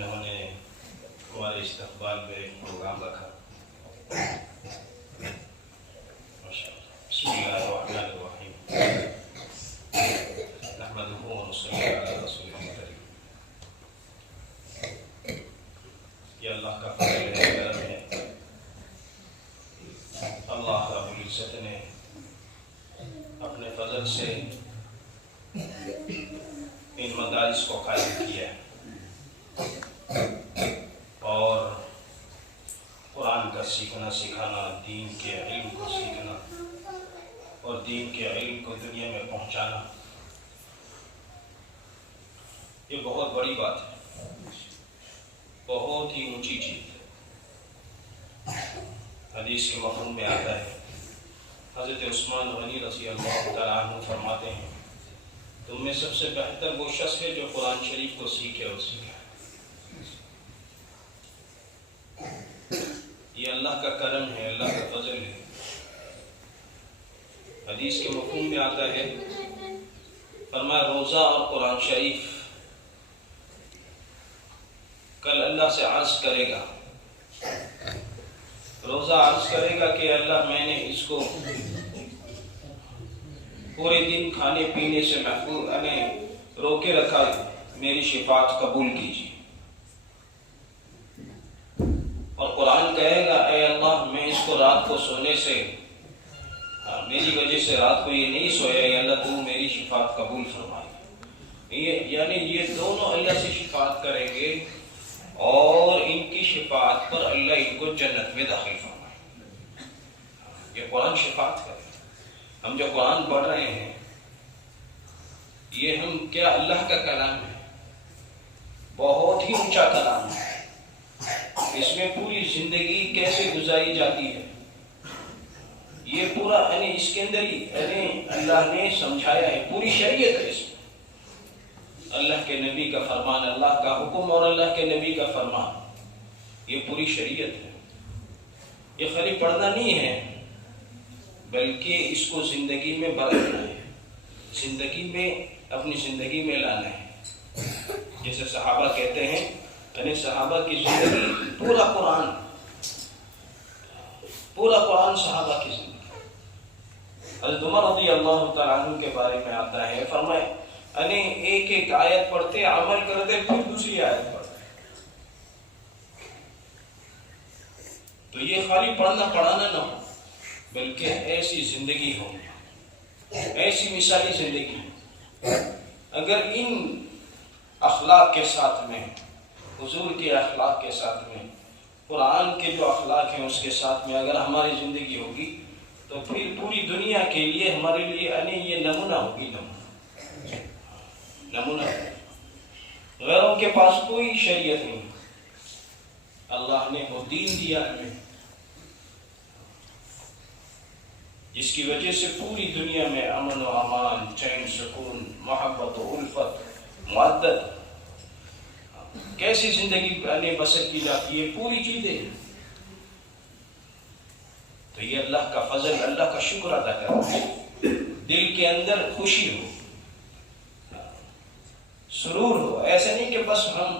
انہوں نے ہمارے استقبال میں ایک پروگرام رکھا. بسم اللہ الرحمن الرحیم. نحمده ونصلی علی رسوله الکریم. یہ اللہ کا فضل ہے، کرم ہے. اللہ رب العزت نے اپنے فضل سے ان مدارس کو قائم کیا ہے اور قرآن کا سیکھنا سکھانا، دین کے علم کو سیکھنا اور دین کے علم کو دنیا میں پہنچانا، یہ بہت بڑی بات ہے، بہت ہی اونچی چیز ہے. حدیث کے مفہوم میں آتا ہے، حضرت عثمان غنی رضی اللہ تعالیٰ عنہ فرماتے ہیں، تم میں سب سے بہتر وہ شخص ہے جو قرآن شریف کو سیکھے اور سیکھے. یہ اللہ کا کرم ہے، اللہ کا فضل ہے. حدیث کے مفہوم میں آتا ہے، فرمایا روزہ اور قرآن شریف کل اللہ سے عرض کرے گا. روزہ عرض کرے گا کہ اللہ میں نے اس کو پورے دن کھانے پینے سے محفوظ روکے رکھا، میری شفاعت قبول کیجیے. اور قرآن کہے گا اے اللہ میں اس کو رات کو سونے سے میری وجہ سے رات کو یہ نہیں سویا، اے اللہ تو میری شفاعت قبول فرمائے. یعنی یہ دونوں اللہ سے شفاعت کریں گے اور ان کی شفاعت پر اللہ ان کو جنت میں داخل فرمائے. یہ قرآن شفاعت کرے. ہم جو قرآن پڑھ رہے ہیں یہ ہم کیا اللہ کا کلام ہے، بہت ہی اونچا کلام ہے. اس میں پوری زندگی کیسے گزاری جاتی ہے یہ پورا اس کے اندر ہی اللہ نے سمجھایا ہے. پوری شریعت ہے اس میں. اللہ کے نبی کا فرمان، اللہ کا حکم اور اللہ کے نبی کا فرمان، یہ پوری شریعت ہے. یہ خالی پڑھنا نہیں ہے بلکہ اس کو زندگی میں برتنا ہے، زندگی میں اپنی زندگی میں لانا ہے. جیسے صحابہ کہتے ہیں، صحابہ کی زندگی پورا قرآن صحابہ کی زندگی. حضرت عمر رضی اللہ تعالیٰ عنہ کے بارے میں آتا ہے، فرمائے ایک ایک آیت پڑھتے، عمل کرتے، پھر دوسری آیت پڑھتے. تو یہ خالی پڑھنا پڑھانا نہ ہو بلکہ ایسی زندگی ہو، ایسی مثالی زندگی. اگر ان اخلاق کے ساتھ میں، حضور کے اخلاق کے ساتھ میں، قرآن کے جو اخلاق ہیں اس کے ساتھ میں اگر ہماری زندگی ہوگی تو پھر پوری دنیا کے لیے ہمارے لیے یہ نمونہ ہوگی. نمونہ غیروں کے پاس کوئی شریعت نہیں، اللہ نے وہ دین دیا ہمیں جس کی وجہ سے پوری دنیا میں امن و امان، چین سکون، محبت و الفت، معدت، کیسی زندگی بسر کی جاتی ہے، پوری چیزیں. تو یہ اللہ کا فضل، اللہ کا شکر ادا کرنا ہے. دل کے اندر خوشی ہو، سرور ہو. ایسا نہیں کہ بس ہم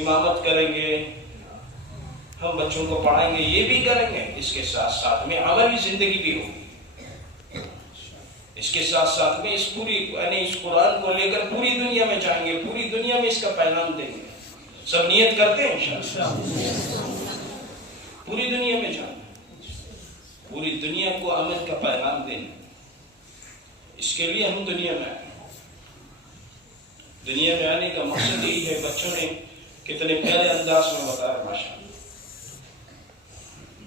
امامت کریں گے، ہم بچوں کو پڑھائیں گے، یہ بھی کریں گے، اس کے ساتھ ساتھ میں عملی زندگی بھی ہوگی. اس کے ساتھ ساتھ میں اس قرآن کو لے کر پوری دنیا میں جائیں گے، پوری دنیا میں اس کا پیغام دیں گے. سب نیت کرتے ہیں انشاءاللہ پوری دنیا میں جانا، پوری دنیا کو امن کا پیغام دینا. اس کے لیے ہم دنیا میں آئے. دنیا میں آنے کا مقصد یہی ہے. بچوں نے کتنے پیارے انداز میں بتایا، ماشاءاللہ.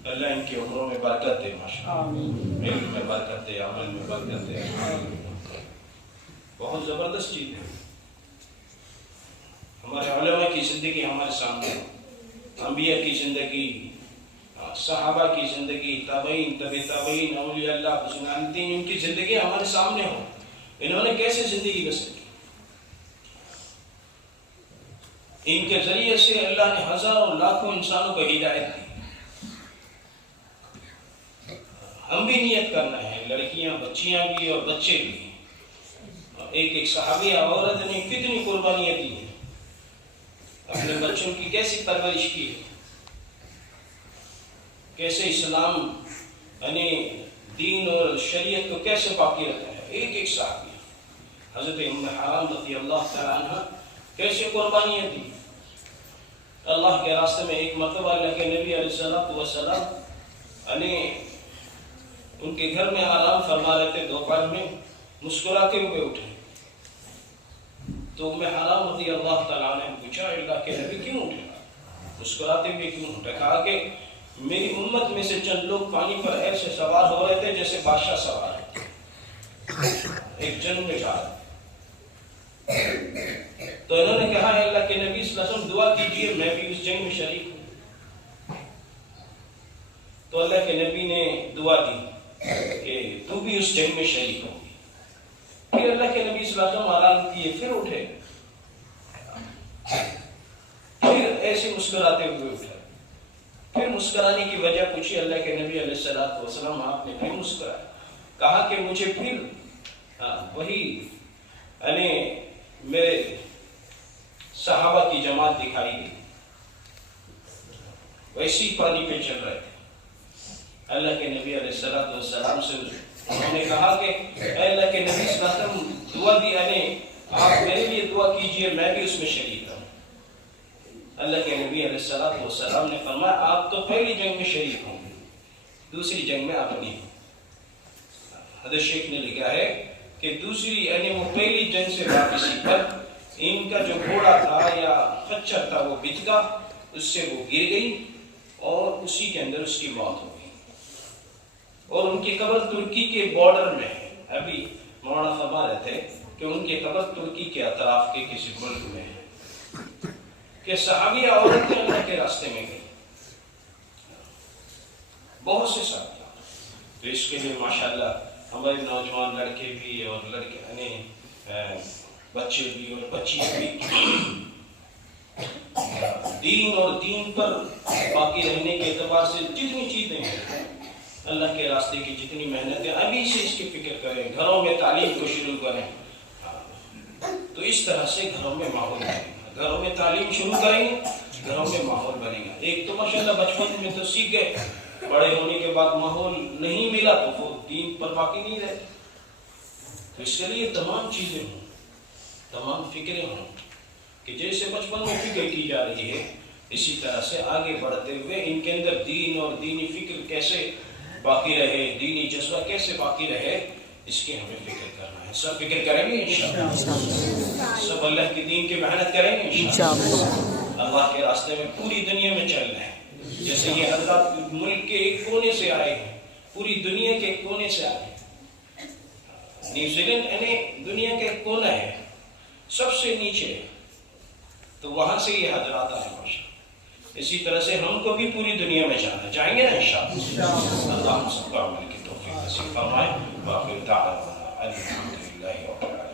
اللہ ان کی عمروں میں برکت دے، ماشاءاللہ، علم میں برکت دے، عمل میں برکت دے. بہت زبردست چیز ہے. ہمارے علماء کی زندگی ہمارے سامنے، انبیاء کی زندگی، صحابہ کی زندگی، تابعین، تبع تابعین، اولیاء اللہ، بزرگان، ان کی زندگی ہمارے سامنے ہو. انہوں نے کیسے زندگی بسر کی، ان کے ذریعے سے اللہ نے ہزاروں لاکھوں انسانوں کو ہدایت دی. ہم بھی نیت کرنا ہے، لڑکیاں، بچیاں بھی اور بچے بھی. ایک ایک صحابیہ عورت نے کتنی قربانیاں دی ہیں. اپنے بچوں کی کیسی پرورش کی ہے، کیسے اسلام یعنی دین اور شریعت کو کیسے باقی رکھا ہے۔ ایک ایک صحابی حضرت ام حرام رضی اللہ تعالیٰ عنہ کیسے قربانیاں دی اللہ کے راستے میں۔ ایک مرتبہ اللہ کے نبی علیہ السلام یعنی ان کے گھر میں آرام فرما رہے تھے، دوپہر میں مسکراتے ہوئے اٹھے تو ام حرام رضی اللہ تعالیٰ نے پوچھا اللہ کے نبی کیوں اٹھے، مسکراتے ہوئے کیوں اٹھے؟ کہا کہ میری امت میں سے چند لوگ پانی پر ایسے سوار ہو رہے تھے جیسے بادشاہ سوار ہے، ایک جنگ میں جا رہے۔ تو انہوں نے کہا ہے اللہ کے نبی صلی اللہ علیہ وسلم دعا کیجئے میں بھی اس جنگ میں شریک ہوں۔ تو اللہ کے نبی نے دعا دی کہ تو بھی اس جنگ میں شریک ہوگی۔ پھر اللہ کے نبی صلی اللہ علیہ وسلم آرام کیے، پھر اٹھے، پھر ایسے مسکراتے ہوئے اٹھے۔ پھر مسکرانے کی وجہ پوچھی اللہ کے نبی علیہ السلام، آپ نے پھر مسکرایا، کہا کہ مجھے پھر وہی یعنی میرے صحابہ کی جماعت دکھائی دی، ویسی پانی پہ چل رہے تھے۔ اللہ کے نبی علیہ السلام سے انہوں نے کہا کہ اے اللہ کے نبی صلی اللہ علیہ وسلم دعا دی، یعنی آپ میرے لیے دعا کیجئے میں بھی اس میں شریک ہوں۔ اللہ کے نبی علیہ السلام نے فرمایا آپ تو پہلی جنگ میں شریک ہوں گے، دوسری جنگ میں آپ نہیں ہوں۔ حضرت شیخ نے لکھا ہے کہ دوسری یعنی وہ پہلی جنگ سے واپسی پر ان کا جو گھوڑا تھا یا خچر تھا وہ بچ گیا، اس سے وہ گر گئی اور اسی کے اندر اس کی موت ہو گئی، اور ان کی قبر ترکی کے بارڈر میں ہے۔ ابھی مولانا فرما رہے تھے کہ ان کی قبر ترکی کے اطراف کے کسی ملک میں ہے کہ صحابیہ عورتیں اللہ کے راستے میں گئی، بہت سے صحابیہ۔ تو اس کے لیے ماشاءاللہ ہمارے نوجوان لڑکے بھی اور لڑکے یعنی بچے بھی اور بچیاں بھی دین اور دین پر باقی رہنے کے اعتبار سے جتنی چیزیں ہیں اللہ کے راستے کی جتنی محنتیں ابھی سے اس کی فکر کریں، گھروں میں تعلیم کو شروع کریں، تو اس طرح سے گھروں میں ماحول بنے گا۔ گھروں میں تعلیم شروع کریں گے، گھروں میں ماحول بنے گا۔ ایک تو ماشاءاللہ بچپن میں تو سیکھ گئے، بڑے ہونے کے بعد ماحول نہیں ملا تو وہ دین پر باقی نہیں رہے۔ تو اس کے لیے تمام چیزیں ہوں، تمام فکریں ہوں کہ جیسے بچپن میں فکر کی جا رہی ہے اسی طرح سے آگے بڑھتے ہوئے ان کے اندر دین اور دینی فکر کیسے باقی رہے، دینی جذبہ کیسے باقی رہے، اس کی ہمیں فکر کرنا ہے۔ سب فکر کریں گے انشاءاللہ، سب اللہ کی دین کی محنت کریں گے انشاءاللہ، اللہ کے راستے میں پوری دنیا میں چل رہے ہیں۔ جیسے یہ حضرات ملک کے ایک کونے سے آئے ہیں، پوری دنیا کے ایک کونے سے آئے ہیں۔ نیوزی لینڈ یعنی دنیا کا ایک کونا ہے، سب سے نیچے، تو وہاں سے یہ حضرات آئے ماشاءاللہ۔ اسی طرح سے ہم کو بھی پوری دنیا میں جانا چاہیں گے نا انشاءاللہ۔ اللہ ہم سب کو عمل کی توفیق نصیب فرمائے۔ باقی تعالیٰ الحمدللہ رب العالمین۔